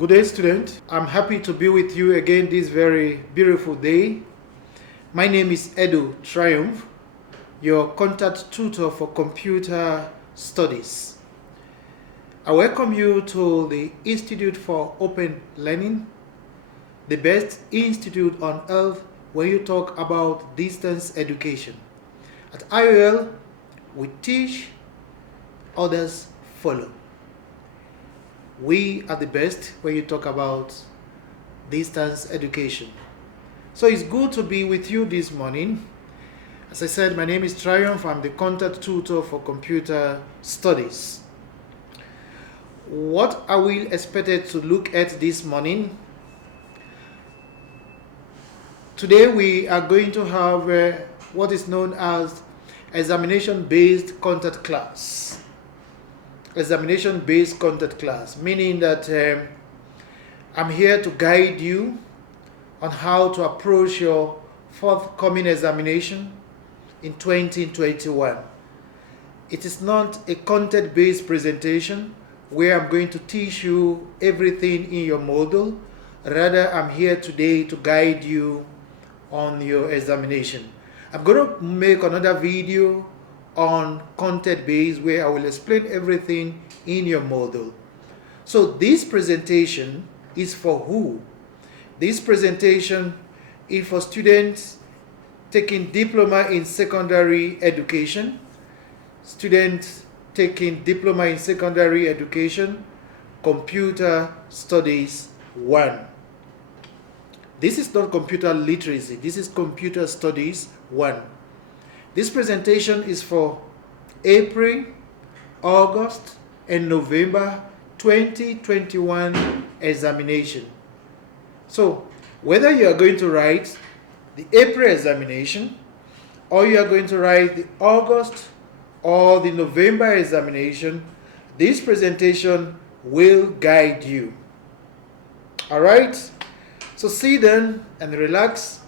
Good day, student. I'm happy to be with you again this very beautiful day. My name is Edu Triumph, your contact tutor for computer studies. I welcome you to the Institute for Open Learning, the best institute on earth where you talk about distance education. At IOL, we teach, others follow. We are the best when you talk about distance education. So it's good to be with you this morning. As I said, my name is Triumph. I'm the contact tutor for computer studies. What are we expected to look at this morning? Today we are going to have what is known as examination-based content class. Examination-based content class, meaning that I'm here to guide you on how to approach your forthcoming examination in 2021. It is not a content-based presentation where I'm going to teach you everything in your module. Rather, I'm here today to guide you on your examination. I'm going to make another video on content based where I will explain everything in your module. So this presentation is for who? This presentation is for students taking diploma in secondary education, students taking diploma in secondary education, computer studies 1. This is not computer literacy, this is computer studies 1. This presentation is for April, August, and November 2021 examination. So, whether you are going to write the April examination, or you are going to write the August or the November examination, this presentation will guide you. Alright? So sit down and relax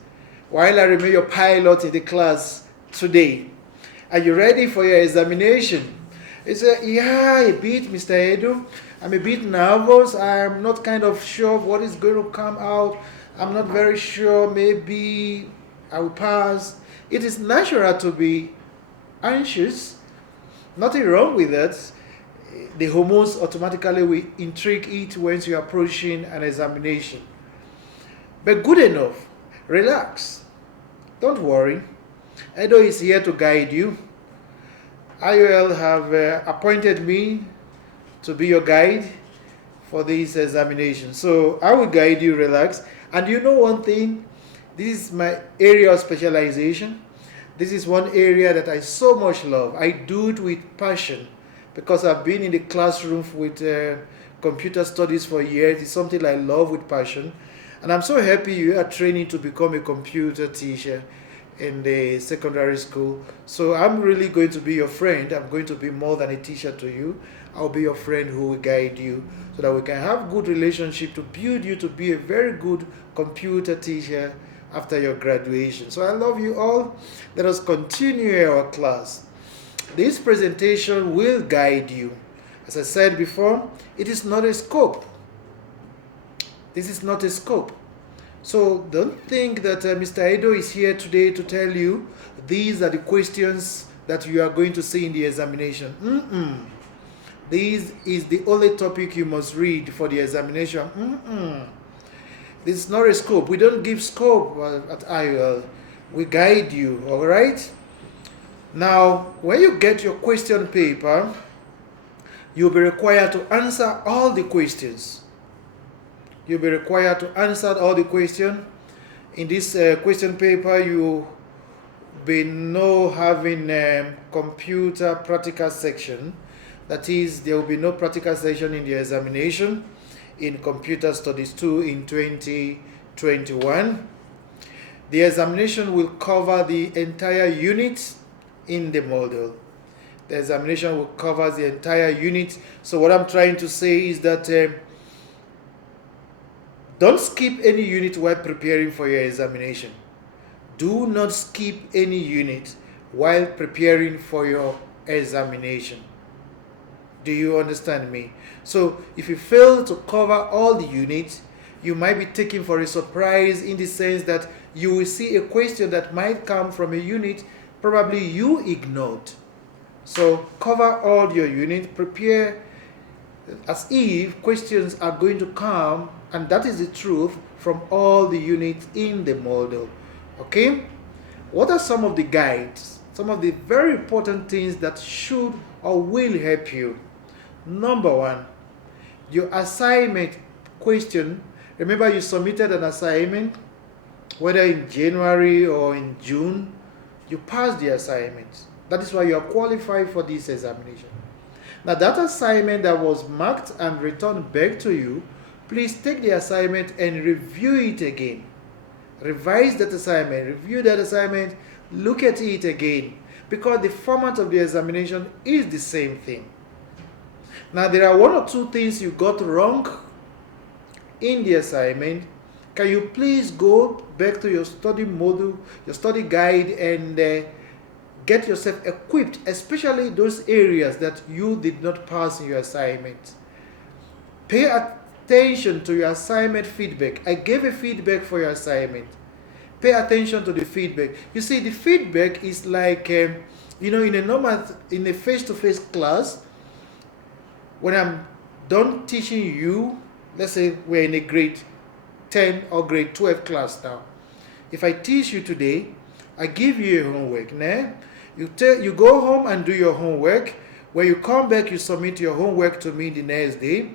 while I remain your pilot in the class today. Are you ready for your examination? You say, yeah, a bit, Mr. Edu. I'm a bit nervous. I'm not kind of sure of what is going to come out. I'm not very sure. Maybe I will pass. It is natural to be anxious. Nothing wrong with that. The hormones automatically will intrigue it once you're approaching an examination. But good enough. Relax. Don't worry. Edo is here to guide you. IOL have appointed me to be your guide for this examination. So I will guide you, relax. And you know one thing, this is my area of specialization. This is one area that I so much love. I do it with passion because I've been in the classroom with computer studies for years. It's something I love with passion. And I'm so happy you are training to become a computer teacher in the secondary school. So I'm really going to be your friend. I'm going to be more than a teacher to you. I'll be your friend who will guide you so that we can have good relationship to build you to be a very good computer teacher after your graduation. So I love you all. Let us continue our class. This presentation will guide you. As I said before, it is not a scope. This is not a scope. So don't think that Mr. Edo is here today to tell you these are the questions that you are going to see in the examination. This is the only topic you must read for the examination. This is not a scope. We don't give scope at IOL. We guide you, all right? Now, when you get your question paper, you'll be required to answer all the questions. You'll be required to answer all the questions. In this question paper, you be no having computer practical section. That is, there will be no practical section in the examination in Computer Studies 2 in 2021. The examination will cover the entire unit in the module. The examination will cover the entire unit. So what I'm trying to say is that don't skip any unit while preparing for your examination. Do not skip any unit while preparing for your examination. Do you understand me? So if you fail to cover all the units, you might be taken for a surprise, in the sense that you will see a question that might come from a unit probably you ignored. So cover all your units, prepare as if questions are going to come, and that is the truth, from all the units in the model. Okay? What are some of the guides? Some of the very important things that should or will help you. Number one, your assignment question. Remember, you submitted an assignment, whether in January or in June, you passed the assignment. That is why you are qualified for this examination. Now, that assignment that was marked and returned back to you, please take the assignment and review it again. Revise that assignment, review that assignment, look at it again, because the format of the examination is the same thing. Now, there are one or two things you got wrong in the assignment. Can you please go back to your study module, your study guide, and get yourself equipped, especially those areas that you did not pass in your assignment. Pay attention to your assignment feedback. I gave a feedback for your assignment. Pay attention to the feedback. You see, the feedback is like, in a face-to-face class, when I'm done teaching you, let's say we're in a grade 10 or grade 12 class now. If I teach you today, I give you a homework. You go home and do your homework. When you come back, you submit your homework to me the next day.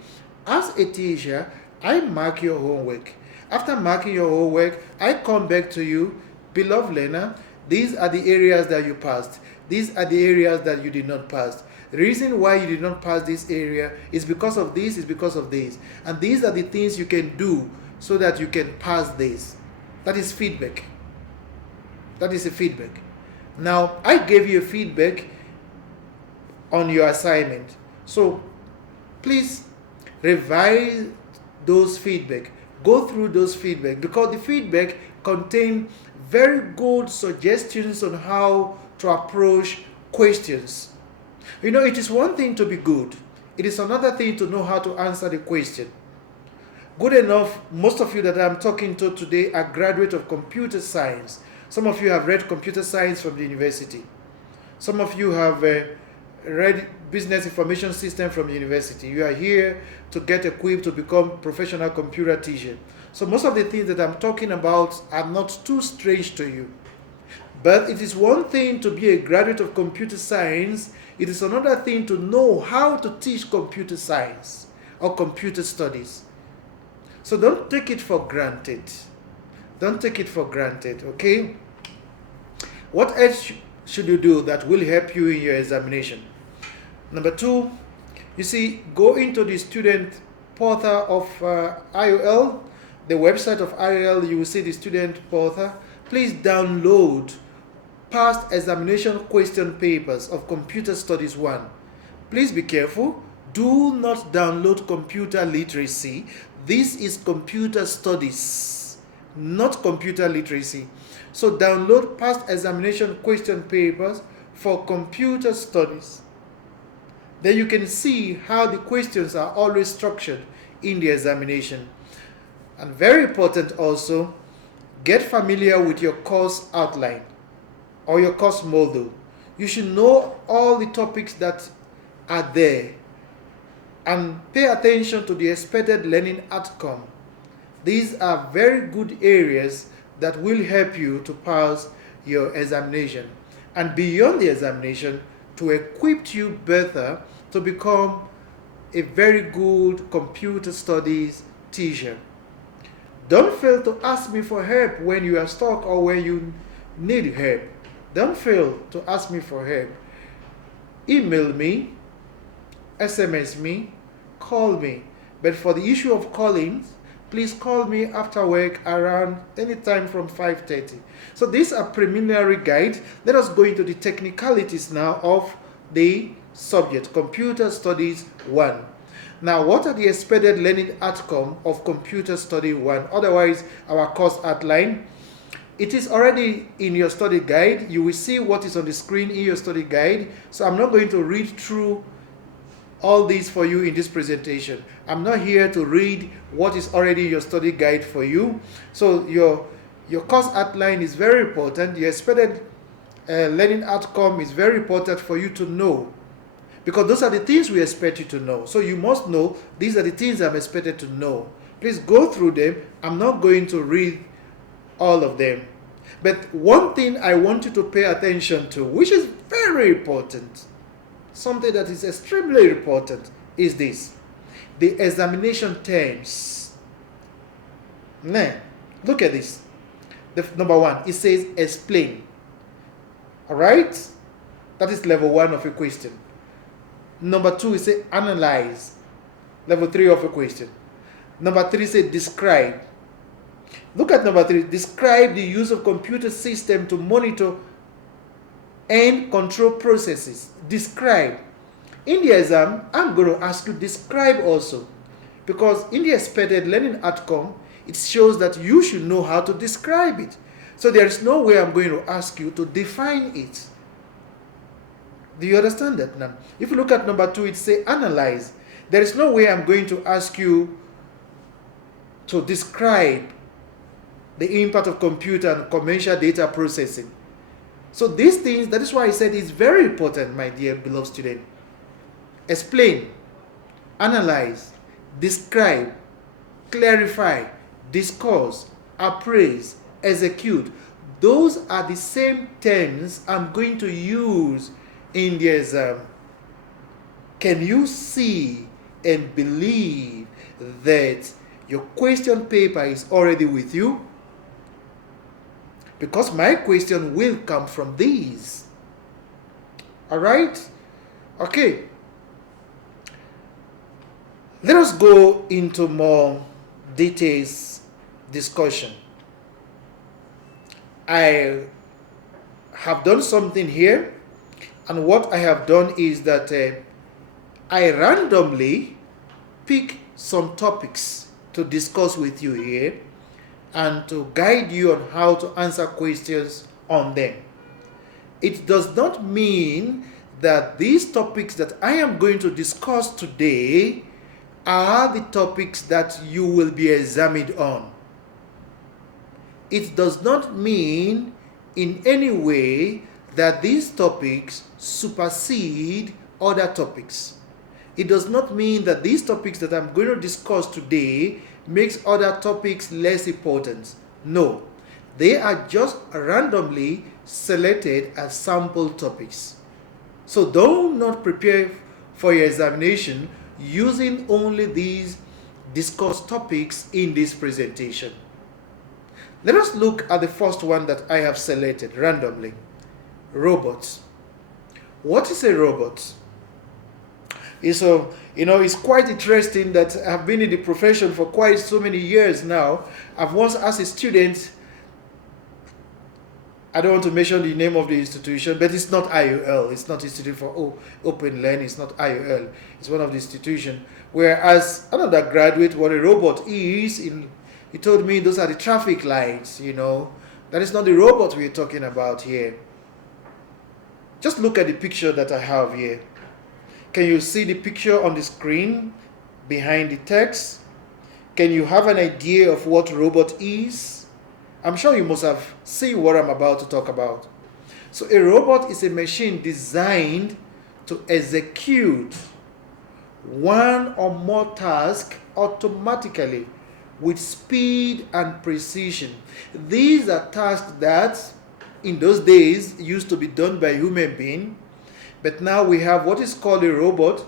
As a teacher, I mark your homework. After marking your homework, I come back to you, beloved learner, these are the areas that you passed. These are the areas that you did not pass. The reason why you did not pass this area is because of this, is because of this. And these are the things you can do so that you can pass this. That is feedback. That is a feedback. Now, I gave you a feedback on your assignment. So, please revise those feedback. Go through those feedback, because the feedback contain very good suggestions on how to approach questions. It is one thing to be good. It is another thing to know how to answer the question. Good enough, most of you that I'm talking to today are graduates of computer science. Some of you have read computer science from the university. Some of you have read business information system from the university. You are here to get equipped to become professional computer teacher. So most of the things that I'm talking about are not too strange to you. But it is one thing to be a graduate of computer science. It is another thing to know how to teach computer science or computer studies. So don't take it for granted. Don't take it for granted, okay? What else should you do that will help you in your examination? Number two, you see, go into the student portal of IOL, the website of IOL. You will see the student portal. Please download past examination question papers of Computer Studies 1. Please be careful. Do not download computer literacy. This is computer studies, not computer literacy. So download past examination question papers for computer studies. Then you can see how the questions are always structured in the examination. And very important also, get familiar with your course outline or your course model. You should know all the topics that are there and pay attention to the expected learning outcome. These are very good areas that will help you to pass your examination, and beyond the examination, to equip you better to become a very good computer studies teacher. Don't fail to ask me for help when you are stuck or when you need help. Don't fail to ask me for help. Email me, SMS me, call me. But for the issue of calling, please call me after work around any time from 5:30. So these are preliminary guides. Let us go into the technicalities now of the subject, Computer Studies 1. Now, what are the expected learning outcome of Computer Study 1? Otherwise, our course outline. It is already in your study guide. You will see what is on the screen in your study guide. So I'm not going to read through all these for you in this presentation. I'm not here to read what is already in your study guide for you. So your course outline is very important. Your expected learning outcome is very important for you to know, because those are the things we expect you to know. So you must know these are the things I'm expected to know. Please go through them. I'm not going to read all of them. But one thing I want you to pay attention to, which is very important, something that is extremely important, is this: the examination terms. Now, look at this. Number one, it says explain. All right? That is level 1 of a question. Number 2, it says analyze. Level 3 of a question. Number 3, say describe. Look at number 3. Describe the use of computer system to monitor and control processes. Describe. In the exam, I'm going to ask you describe also, because in the expected learning outcome, it shows that you should know how to describe it. So there is no way I'm going to ask you to define it. Do you understand that now? If you look at number 2, it says analyze. There is no way I'm going to ask you to describe the impact of computer and commercial data processing. So these things, that is why I said it's very important, my dear beloved student. Explain, analyze, describe, clarify, discuss, appraise, execute. Those are the same terms I'm going to use in the exam. Can you see and believe that your question paper is already with you? Because my question will come from these. All right? Okay. Let us go into more details discussion. I have done something here, and what I have done is that I randomly pick some topics to discuss with you here and to guide you on how to answer questions on them. It does not mean that these topics that I am going to discuss today are the topics that you will be examined on. It does not mean in any way that these topics supersede other topics. It does not mean that these topics that I'm going to discuss today makes other topics less important. No, they are just randomly selected as sample topics. So do not prepare for your examination using only these discussed topics in this presentation. Let us look at the first one that I have selected randomly. Robots. What is a robot? It's quite interesting that I've been in the profession for quite so many years now. I've once asked a student, I don't want to mention the name of the institution, but it's not IUL. It's not Institute for Open Learning. It's not IUL. It's one of the institutions. Whereas an undergraduate, what a robot is, he told me those are the traffic lights, That is not the robot we're talking about here. Just look at the picture that I have here. Can you see the picture on the screen behind the text? Can you have an idea of what robot is? I'm sure you must have seen what I'm about to talk about. So a robot is a machine designed to execute one or more tasks automatically with speed and precision. These are tasks that in those days used to be done by human beings, but now we have what is called a robot.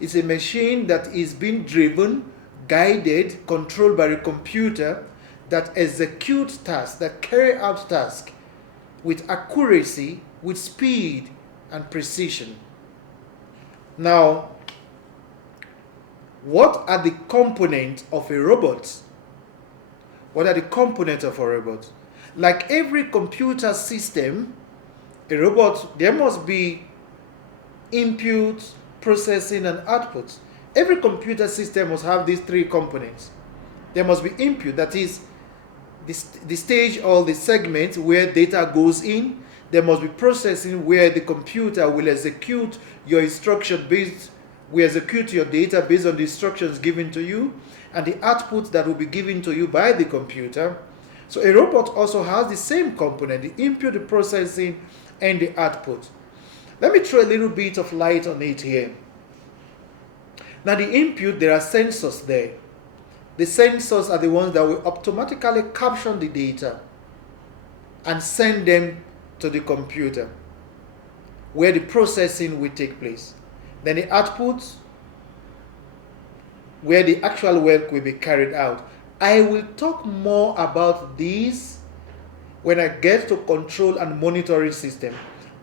It's a machine that is being driven, guided, controlled by a computer that executes tasks, that carry out tasks with accuracy, with speed and precision. Now, what are the components of a robot? What are the components of a robot? Like every computer system, a robot, there must be input, processing, and output. Every computer system must have these three components. There must be input, that is the stage or the segment where data goes in. There must be processing, where the computer will execute your instruction based We execute your data based on the instructions given to you and the output that will be given to you by the computer. So a robot also has the same component, the input, the processing, and the output. Let me throw a little bit of light on it here. Now the input, there are sensors there. The sensors are the ones that will automatically capture the data and send them to the computer where the processing will take place. Then the output, where the actual work will be carried out. I will talk more about these when I get to control and monitoring system.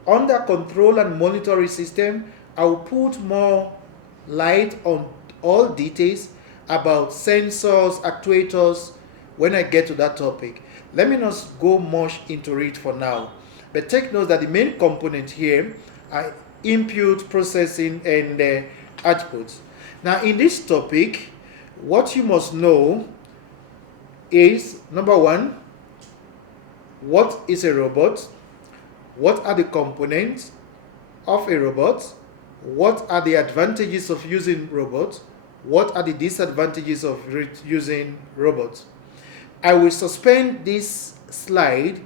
Under control and monitoring system, I will put more light on all details about sensors, actuators when I get to that topic. Let me not go much into it for now, but take note that the main component here are input, processing, and output. Now in this topic, what you must know is, number one, what is a robot? What are the components of a robot? What are the advantages of using robots? What are the disadvantages of using robots? I will suspend this slide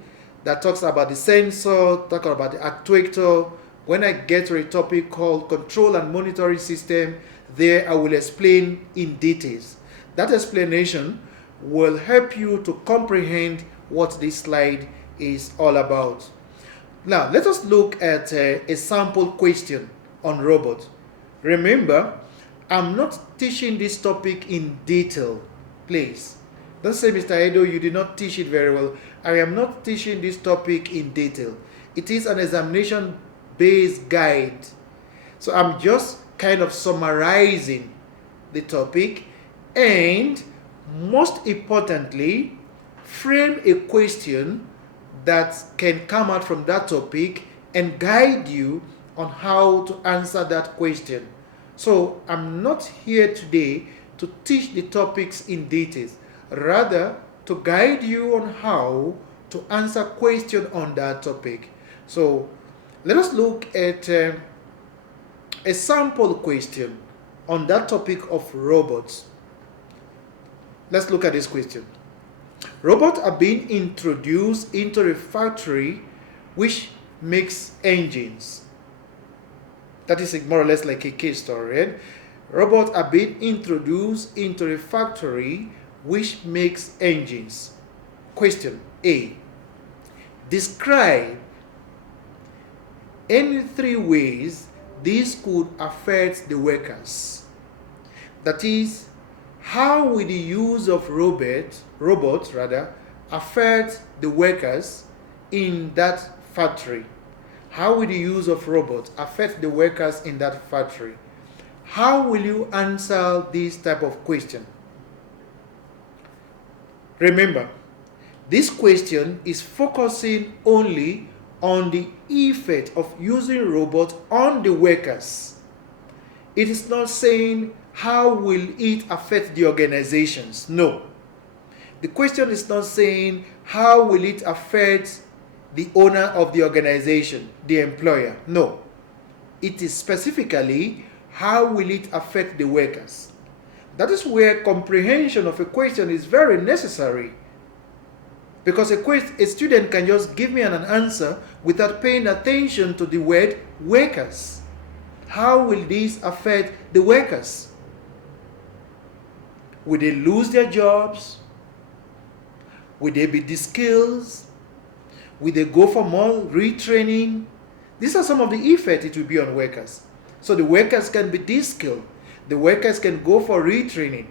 that talks about the sensor, talk about the actuator. When I get to a topic called control and monitoring system, there I will explain in details. That explanation will help you to comprehend what this slide is all about. Now, let us look at a sample question on robots. Remember, I'm not teaching this topic in detail, please. Don't say, Mr. Edo, you did not teach it very well. I am not teaching this topic in detail. It is an examination-based guide. So I'm just kind of summarizing the topic and, most importantly, frame a question that can come out from that topic and guide you on how to answer that question. So I'm not here today to teach the topics in details, rather to guide you on how to answer questions on that topic. So let us look at a sample question on that topic of robots. Let's look at this question. Robots are being introduced into a factory which makes engines. That is more or less like a case story, right? Robots are being introduced into a factory which makes engines. Question A. Describe any 3 ways this could affect the workers. That is, how will the use of robots affect the workers in that factory? How will the use of robots affect the workers in that factory? How will you answer this type of question? Remember, this question is focusing only on the effect of using robots on the workers. It is not saying how will it affect the organizations. No. The question is not saying how will it affect the owner of the organization, the employer. No. It is specifically how will it affect the workers. That is where comprehension of a question is very necessary. Because a student can just give me an answer without paying attention to the word workers. How will this affect the workers? Will they lose their jobs? Will they be de-skilled? Will they go for more retraining? These are some of the effects it will be on workers. So the workers can be de-skilled. The workers can go for retraining.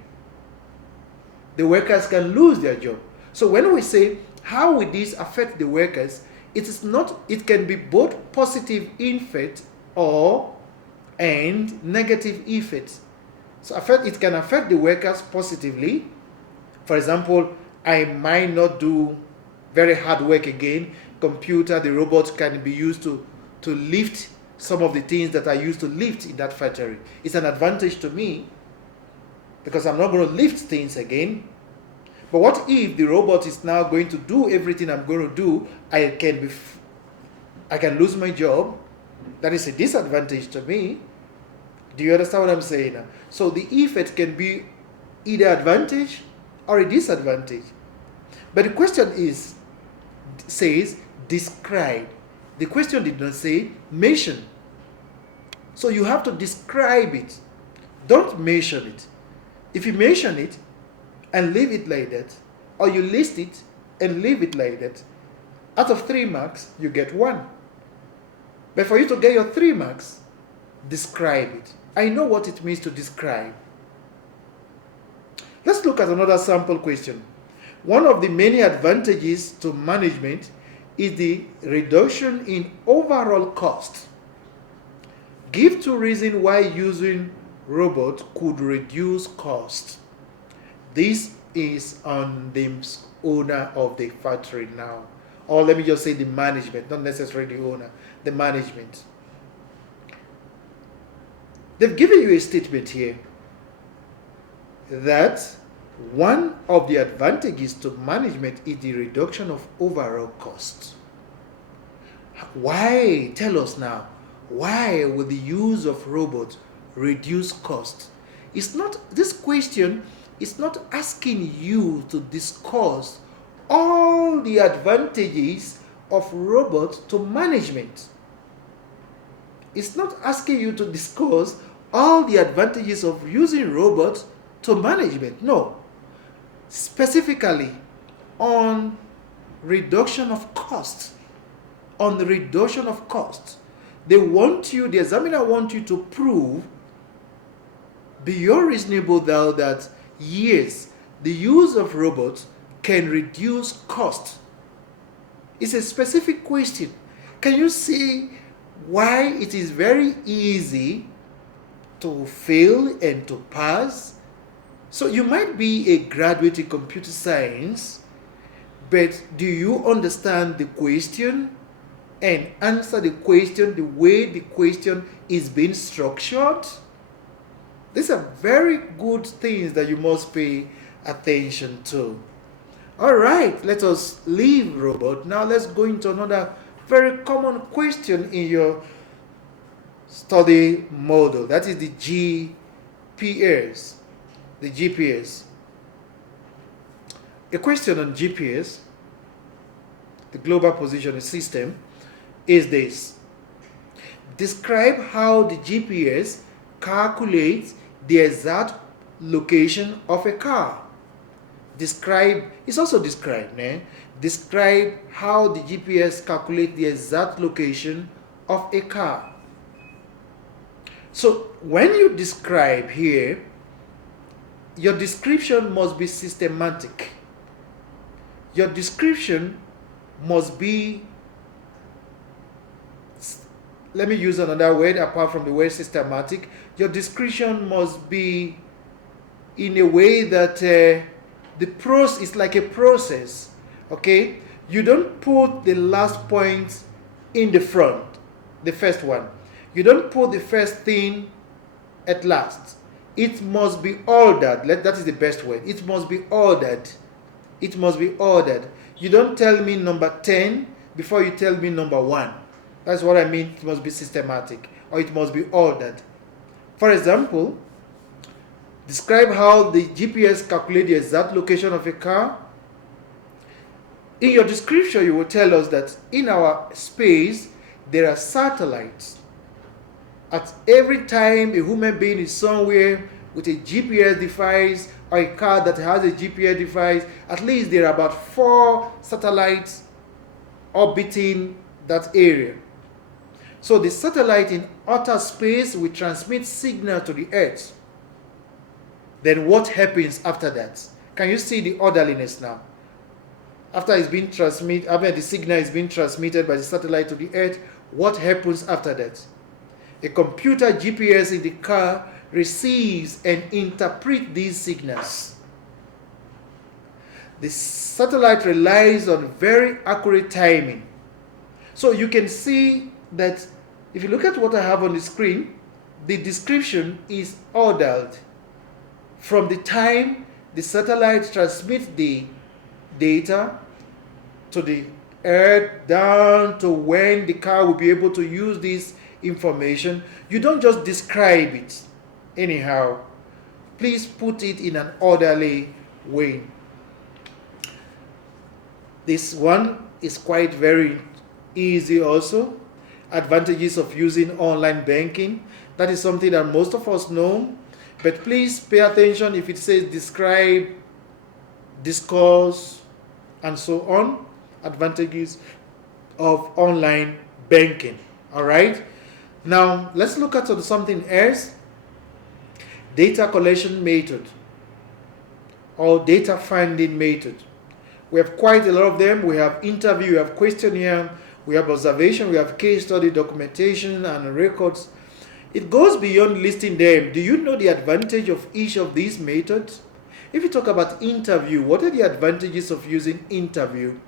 The workers can lose their job. So when we say, how will this affect the workers? It can be both positive effect and negative effects. So it can affect the workers positively. For example, I might not do very hard work again. The robot can be used to lift some of the things that I used to lift in that factory. It's an advantage to me because I'm not going to lift things again. But what if the robot is now going to do everything I'm going to do? I can lose my job. That is a disadvantage to me. Do you understand what I'm saying? So the effect can be either advantage or a disadvantage. But the question says describe. The question did not say mention. So you have to describe it. Don't mention it. If you mention it and leave it like that, or you list it and leave it like that, out of 3 marks, you get 1. But for you to get your 3 marks, describe it. I know what it means to describe. Let's look at another sample question. One of the many advantages to management is the reduction in overall cost. Give 2 reasons why using robot could reduce cost. This is on the owner of the factory now. Or let me just say the management, not necessarily the owner, the management. They've given you a statement here that one of the advantages to management is the reduction of overall cost. Why? Tell us now. Why will the use of robots reduce cost? This question is not asking you to discuss all the advantages of robots to management. It's not asking you to discuss all the advantages of using robots to management. No. Specifically on reduction of cost. On the reduction of cost. The examiner wants you to prove beyond reasonable doubt that yes, the use of robots can reduce cost. It's a specific question. Can you see why it is very easy to fail and to pass? So you might be a graduate in computer science, but do you understand the question and answer the question the way the question is being structured? These are very good things that you must pay attention to. All right, let us leave robot. Now let's go into another very common question in your study model. That is the GPS. The GPS. A question on GPS, the Global Positioning System, is this. Describe how the GPS calculates the exact location of a car. It's also described. Describe how the GPS calculates the exact location of a car. So when you describe here, your description must be systematic. Your description must be, let me use another word apart from the word systematic. Your description must be in a way that the process is like a process. Okay? You don't put the last point in the front, the first one. You don't put the first thing at last. It must be ordered. That is the best word. It must be ordered. It must be ordered. You don't tell me number 10 before you tell me number 1. That's what I mean. It must be systematic, or it must be ordered. For example, describe how the GPS calculates the exact location of a car. In your description, you will tell us that in our space, there are satellites. At every time a human being is somewhere with a GPS device or a car that has a GPS device, at least there are about 4 satellites orbiting that area. So the satellite in outer space will transmit signal to the Earth. Then what happens after that? Can you see the orderliness now? After it's been transmitted, after the signal is being transmitted by the satellite to the Earth, what happens after that? A computer GPS in the car receives and interprets these signals. The satellite relies on very accurate timing. So you can see that if you look at what I have on the screen, the description is ordered from the time the satellite transmits the data to the Earth down to when the car will be able to use this information, you don't just describe it anyhow. Please put it in an orderly way. This one is quite very easy also. Advantages of using online banking. That is something that most of us know. But please pay attention if it says describe, discuss, and so on. Advantages of online banking. All right. Now let's look at something else. Data collection method or data finding method. We have quite a lot of them. We have interview, we have questionnaire, we have observation, we have case study, documentation, and records. It goes beyond listing them. Do you know the advantage of each of these methods? If you talk about interview, what are the advantages of using interview?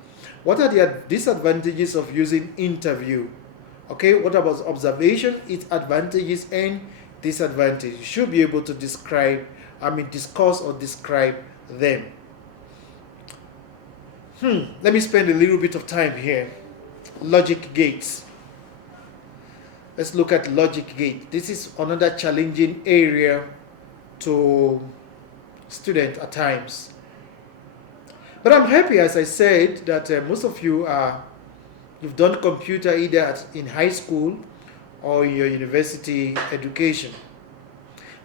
What are the disadvantages of using interview? Okay, what about observation? Its advantages and disadvantages. You should be able to discuss or describe them. Let me spend a little bit of time here. Logic gates. Let's look at logic gate. This is another challenging area to students at times. But I'm happy, as I said, that most of you you've done computer either in high school or in your university education.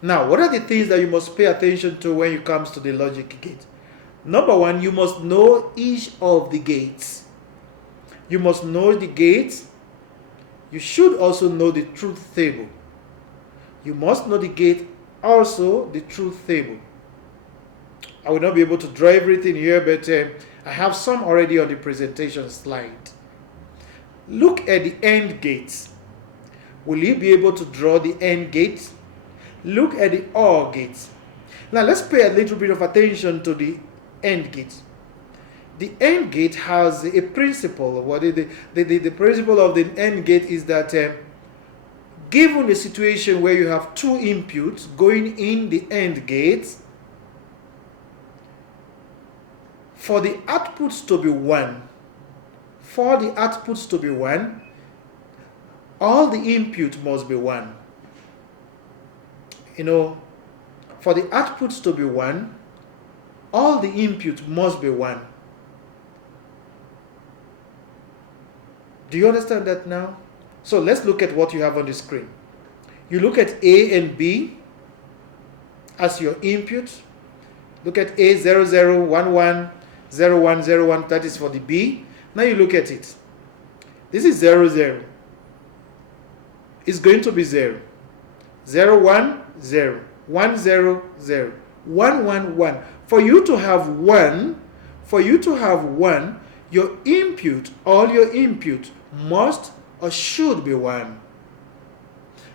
Now, what are the things that you must pay attention to when it comes to the logic gate? Number one, you must know each of the gates. You must know the gates. You should also know the truth table. You must know the gate, also the truth table. I will not be able to draw everything here, but I have some already on the presentation slide. Look at the AND gates. Will you be able to draw the AND gate? Look at the OR gates. Now let's pay a little bit of attention to the AND gate. The AND gate has a principle. What is the principle of the AND gate is that given a situation where you have two inputs going in the AND gate, for the outputs to be 1, all the input must be 1. For the outputs to be 1, all the input must be 1. Do you understand that now? So let's look at what you have on the screen. You look at A and B as your input. Look at A 0011 0101, that is for the B. Now you look at it. This is 00. It's going to be 0. 01 0. 1 0 0. 1 1 1. For you to have 1, your input, all your input must or should be 1.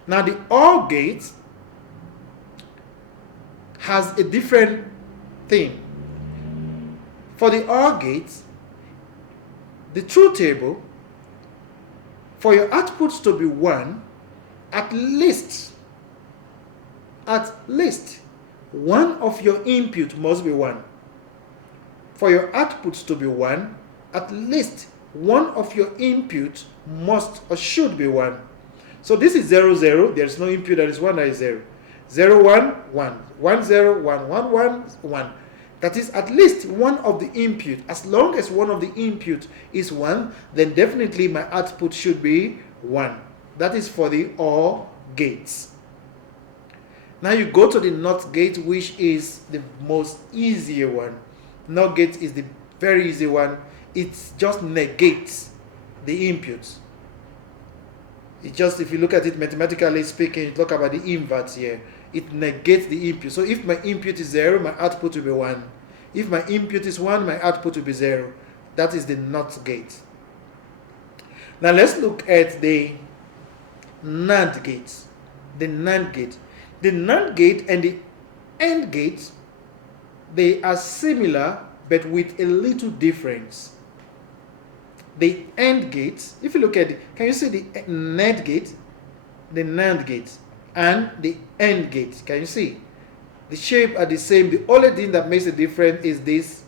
Now the OR gate has a different thing. For the OR gate, the truth table, for your outputs to be 1, at least one of your input must be 1. For your outputs to be 1, at least one of your input must or should be 1. So this is 0 0. There's no input that is 1, that is 0. 0 1 1. 1 0 1 1 1 1. That is at least one of the input. As long as one of the input is 1, then definitely my output should be 1. That is for the OR gates. Now you go to the NOT gate, which is the most easier one. NOT gate is the very easy one. It just negates the inputs. It just, if you look at it mathematically speaking, you talk about the inverse here. It negates the input. So if my input is 0, my output will be 1. If my input is 1, my output will be 0. That is the NOT gate. Now let's look at the NAND gates. The NAND gate. The NAND gate and the AND gate, they are similar but with a little difference. The AND gate, if you look at it, can you see the NAND gate, the NAND gate, and the AND gate? Can you see? The shape are the same. The only thing that makes a difference is this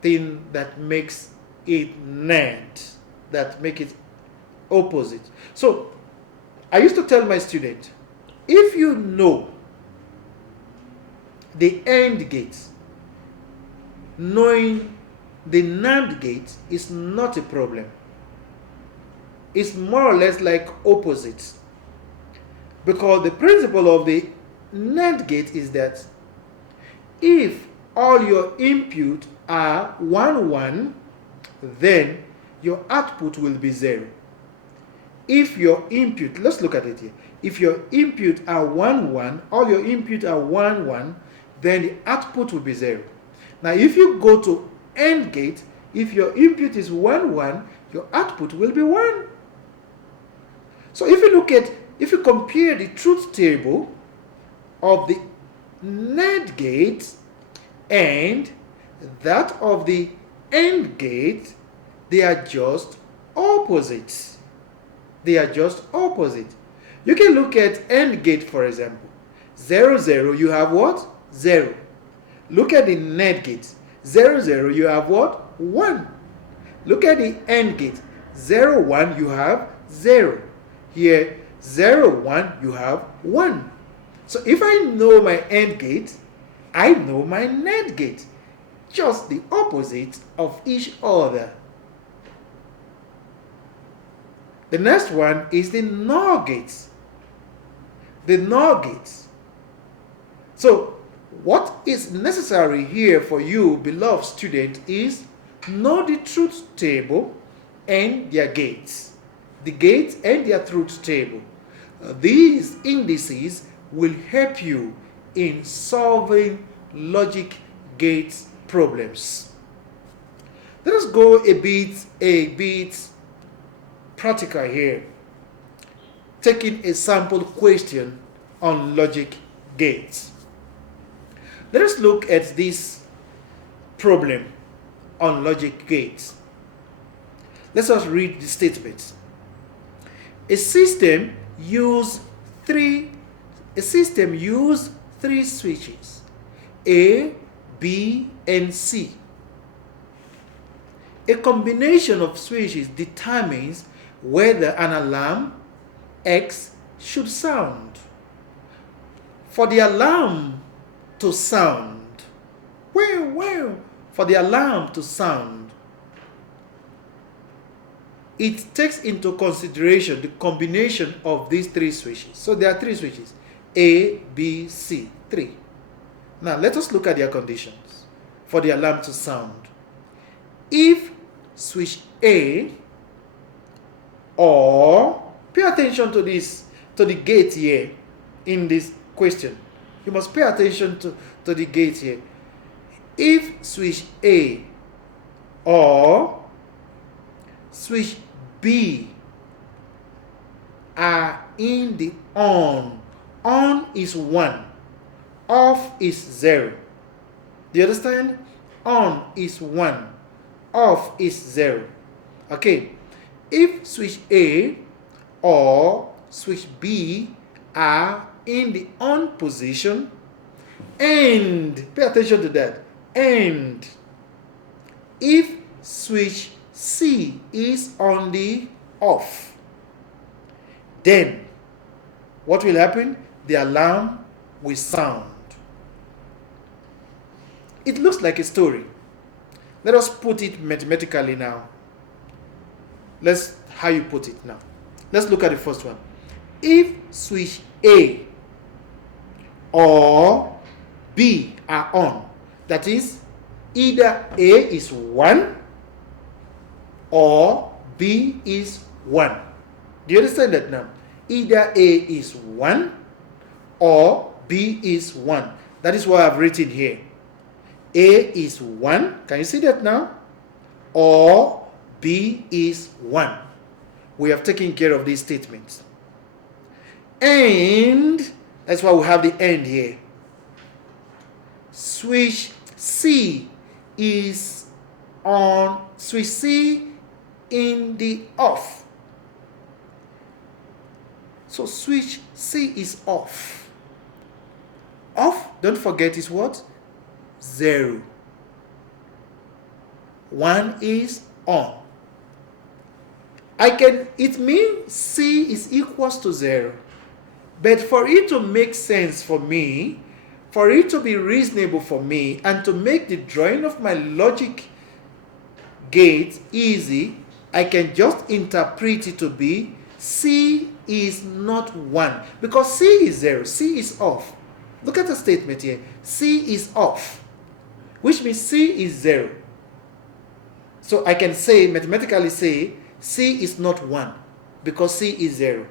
thing that makes it NAND, that make it opposite. So I used to tell my students, if you know the AND gate, knowing the NAND gate is not a problem. It's more or less like opposites. Because the principle of the NAND gate is that if all your input are 1, 1, then your output will be 0. If your input, let's look at it here. If your input are 1, 1, all your input are 1, 1, then the output will be 0. Now, if you go to AND gate, if your input is 1, 1, your output will be 1. So if you compare the truth table of the NAND gate and that of the AND gate, they are just opposites. They are just opposite. You can look at AND gate, for example. 0, 0, you have what? 0. Look at the NAND gate. 0, 0, you have what? 1. Look at the AND gate. 0, 1, you have 0. Here, 0, 1, you have 1. So if I know my AND gate, I know my NAND gate. Just the opposite of each other. The next one is the NOR gates. The NOR gates. So what is necessary here for you, beloved student, is know the truth table and their gates. The gates and their truth table. These indices will help you in solving logic gates problems. Let us go a bit practical here, taking a sample question on logic gates. Let us look at this problem on logic gates. Let us read the statements. A system use three switches, A, B, and C. A combination of switches determines whether an alarm X should sound. For the alarm to sound, for the alarm to sound, it takes into consideration the combination of these three switches. So there are three switches, A, B, C, 3. Now let us look at their conditions for the alarm to sound. If switch A, or pay attention to this, to the gate here in this question. You must pay attention to the gate here. If switch A or switch B are in the on is 1, off is 0. Do you understand? On is 1, off is 0. Okay. If switch A or switch B are in the on position, and pay attention to that, and if switch C is on the off, then what will happen? The alarm will sound. It looks like a story. Let us put it mathematically now. How you put it now. Let's look at the first one. If switch A or B are on, that is, either A is 1 or B is 1. Do you understand that now? Either A is 1 or B is 1. That is what I've written here. A is 1. Can you see that now? Or B is 1. We have taken care of these statements. And that's why we have the end here. Switch C is on, switch C in the off. So switch C is off. Off, don't forget, is what? 0. 1 is on. it means C is equals to 0. But for it to make sense for me, for it to be reasonable for me, and to make the drawing of my logic gate easy, I can just interpret it to be C is not 1. Because C is 0. C is off. Look at the statement here. C is off, which means C is 0. So I can say, mathematically say, C is not 1 because C is 0.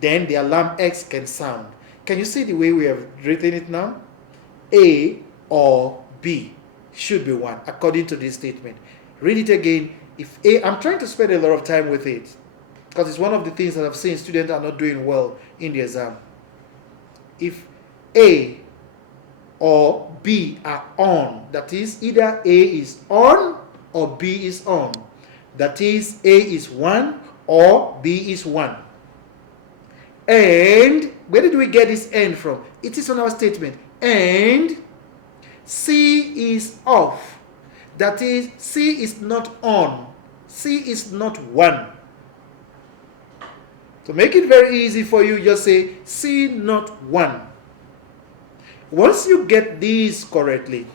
Then the alarm X can sound. Can you see the way we have written it now? A or B should be 1 according to this statement. Read it again. If A, I'm trying to spend a lot of time with it because it's one of the things that I've seen students are not doing well in the exam. If A or B are on, that is either A is on or B is on. That is A is 1 or B is 1. And where did we get this and from? It is on our statement. And C is off. That is, C is not on. C is not 1. To make it very easy for you, just say C not 1. Once you get these correctly,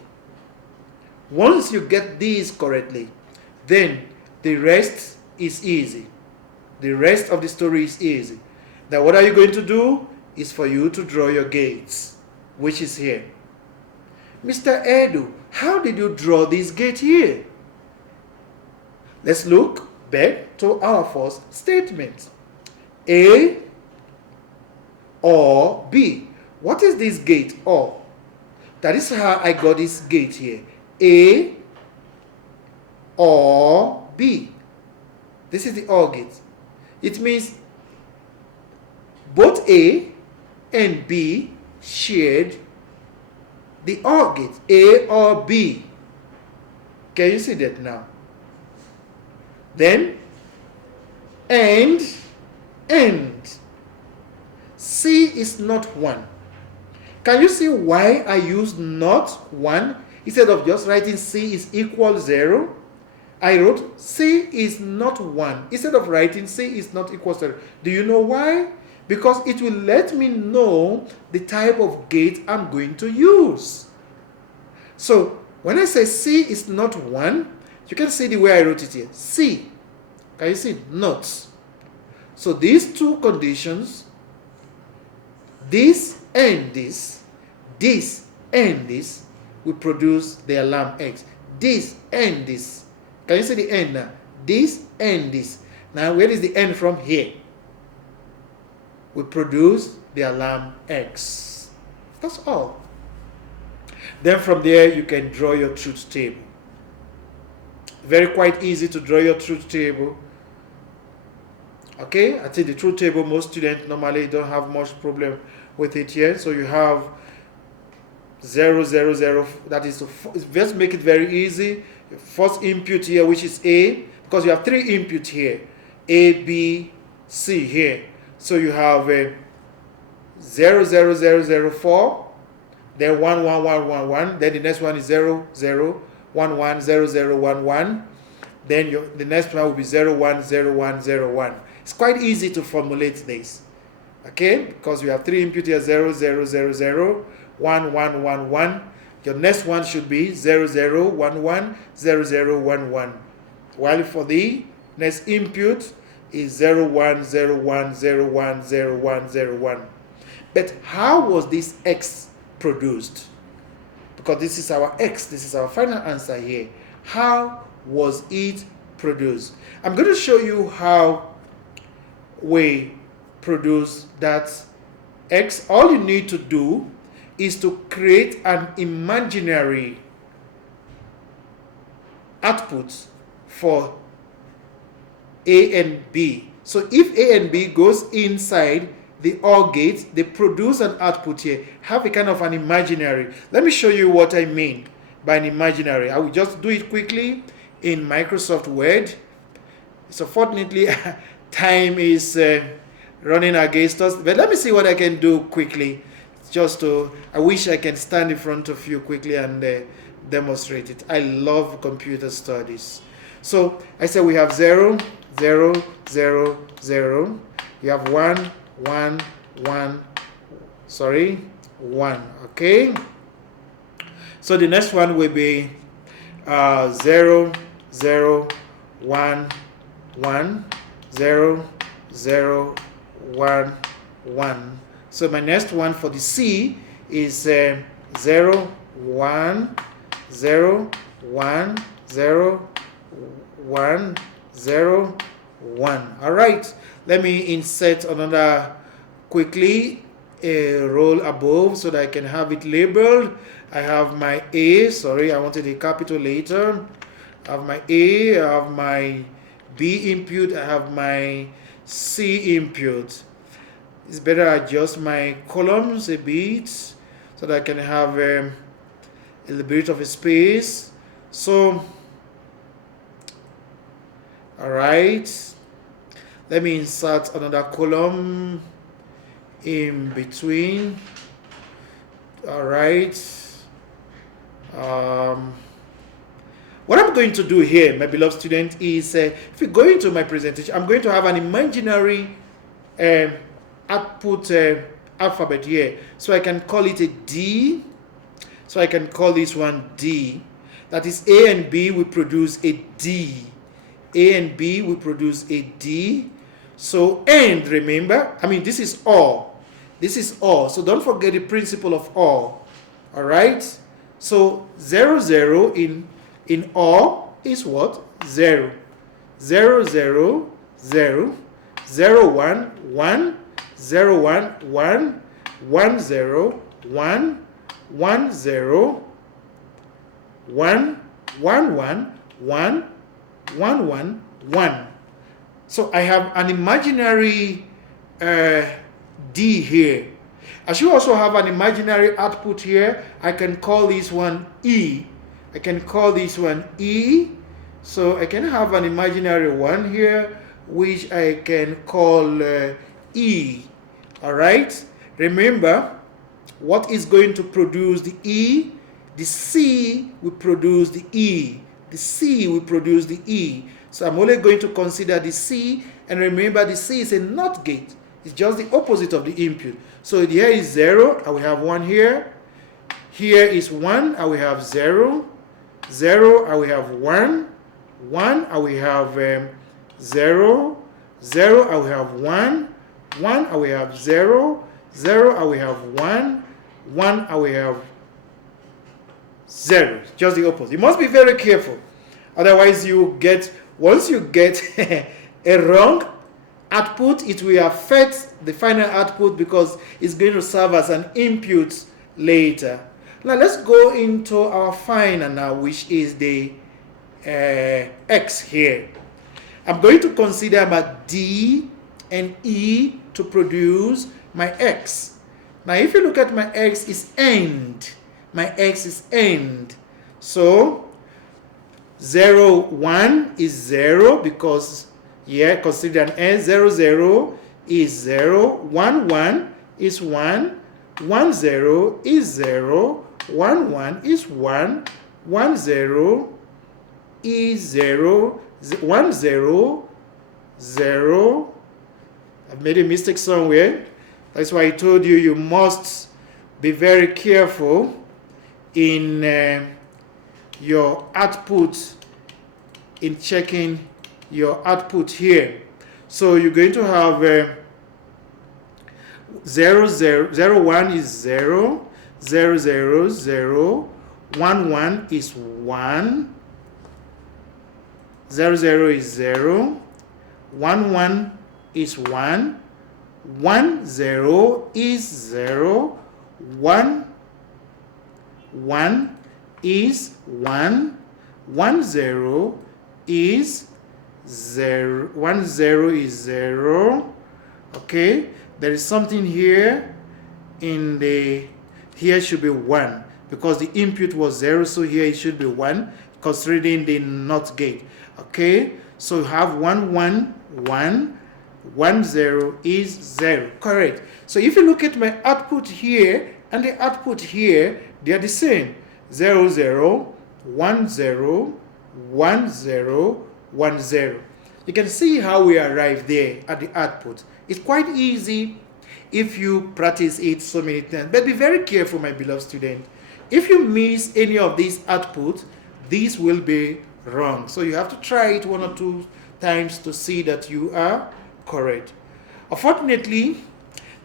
then the rest is easy. The rest of the story is easy. Now what are you going to do? Is for you to draw your gates, which is here. Mr. Edu, how did you draw this gate here? Let's look back to our first statement. A or B. What is this gate or? That is how I got this gate here. A or B. This is the OR gate. It means both A and B shared the OR gate, A or B. Can you see that now? Then, and C is not 1. Can you see why I use not 1 instead of just writing C is equal 0? I wrote C is not 1 instead of writing C is not equal 0. Do you know why? Because it will let me know the type of gate I'm going to use. So when I say C is not 1, you can see the way I wrote it here. C. Can you see? Not. So these two conditions, this and this and this, will produce the alarm X. This and this. Can you see the end now? This and this. Now where is the end from? Here. We produce the alarm X. That's all. Then from there you can draw your truth table. Very quite easy to draw your truth table. Okay, I think the truth table, most students normally don't have much problem with it here. So you have 0, 0, 0. That is, just make it very easy. First input here, which is A, because you have 3 inputs here. A, B, C here. So you have 0, 0, 0, 0, 4. Then 1, 1, 1, 1, 1. Then the next one is 0, 0, 1, 1, 0, 0, 1, 1. Then the next one will be 0, 1, 0, 1, 0, 1. It's quite easy to formulate this. Okay? Because you have 3 inputs here, 0, 0, 0, 0, 1, 1, 1, 1. Your next one should be 0, 0, 1, 1, 0, 0, 1, 1. While for the next input is 0, 1, 0, 1, 0, 1, 0, 1, 0, 1. But how was this X produced? Because this is our X, this is our final answer here. How was it produced? I'm going to show you how we produce that X. All you need to do is to create an imaginary output for A and B. So if A and B goes inside the OR gate, they produce an output here. Have a kind of an imaginary. Let me show you what I mean by an imaginary. I will just do it quickly in Microsoft Word. So fortunately, time is running against us. But let me see what I can do quickly. I wish I can stand in front of you quickly and demonstrate it. I love computer studies. So I said we have 0, 0, 0, 0. You have 1, 1, 1, sorry, 1. Okay. So the next one will be 0, 0, 1, 1, 0, 0, 1, 1. So my next one for the C is 0, 1, 0, 1, 0, 1, 0, 1. All right. Let me insert another quickly a row above so that I can have it labeled. I have my A, sorry, I wanted a capital later. I have my A, I have my B input, I have my C input. It's better I adjust my columns a bit so that I can have a little bit of a space. So, all right, let me insert another column in between. All right. What I'm going to do here, my beloved student, is if we go into my presentation, I'm going to have an imaginary output alphabet here. So I can call it a D. So I can call this one D. That is A and B will produce a D. A and B will produce a D. So, and remember, I mean, this is OR. This is OR. So don't forget the principle of OR. All right? So 0, 0 in OR is what? 0. 0, 0, 0. 0, 1, 1. 0, 1, 1. 1, 0, 1. 1, 0. 1, 1, 1. 1, 1, 1, 1. So I have an imaginary D here. I should also have an imaginary output here. I can call this one E. I can call this one E. So I can have an imaginary one here, which I can call E. All right? Remember, what is going to produce the E? The C will produce the E. The C will produce the E. So I'm only going to consider the C, and remember the C is a NOT gate. It's just the opposite of the input. So here is 0, I will have 1 here. Here is 1, I will have 0. 0, I will have 1. 1, I will have 0. 0, I will have 1. 1, I will have 0. 0, I will have 1. 1, I will have 0. Just the opposite. You must be very careful. Otherwise, once you get a wrong output, it will affect the final output because it's going to serve as an input later. Now let's go into our final now, which is the X here. I'm going to consider my D and E to produce my X. Now if you look at my X, is AND. My X is AND. So 0, 1 is 0 because, yeah, consider an AND. 0, 0 is 0. 1, 1 is 1. 1, 0 is 0. 1, 1 is 1. 1, 0 is 0. 1, 0, 0. I've made a mistake somewhere. That's why I told you you must be very careful in your output, in checking your output here. So you're going to have 0, 0, 0, 1 is 0, 0, 0, 0, 1, 1 is 1, 0, 0 is 0, 1, 1 is 1, 1, 0 is 0, 1, 1 is 1, 1, 0 is 0, 1, 0 is 0. Okay, there is something here in the, here should be 1 because the input was 0, so here it should be 1 considering the NOT gate. Okay, so you have 1, 1, 1, 1, 0 is 0. Correct. So if you look at my output here and the output here, they are the same. 0, 0, 1, 0, 1, 0, COS21. You can see how we arrive there at the output. It's quite easy if you practice it so many times. But be very careful, my beloved student. If you miss any of these outputs, these will be wrong. So you have to try it 1 or 2 times to see that you are correct. Unfortunately,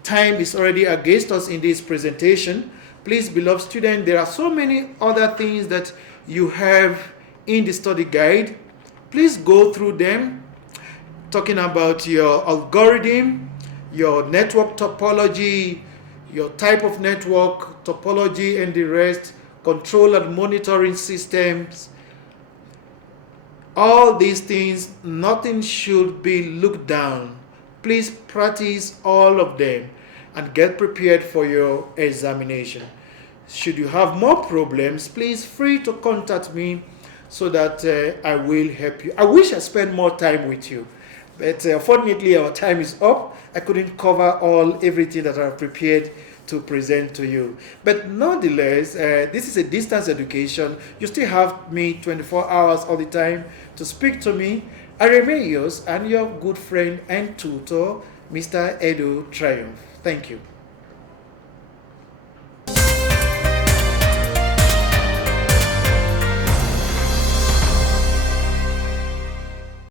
time is already against us in this presentation. Please, beloved student, there are so many other things that you have in the study guide. Please go through them, talking about your algorithm, your network topology, your type of network topology, and the rest, control and monitoring systems. All these things, nothing should be looked down. Please practice all of them and get prepared for your examination. Should you have more problems, please free to contact me so that I will help you. I wish I spent more time with you, but unfortunately our time is up. I couldn't cover everything that I've prepared to present to you. But nonetheless, this is a distance education. You still have me 24 hours all the time to speak to me. I remain yours and your good friend and tutor, Mr. Edu Triumph. Thank you.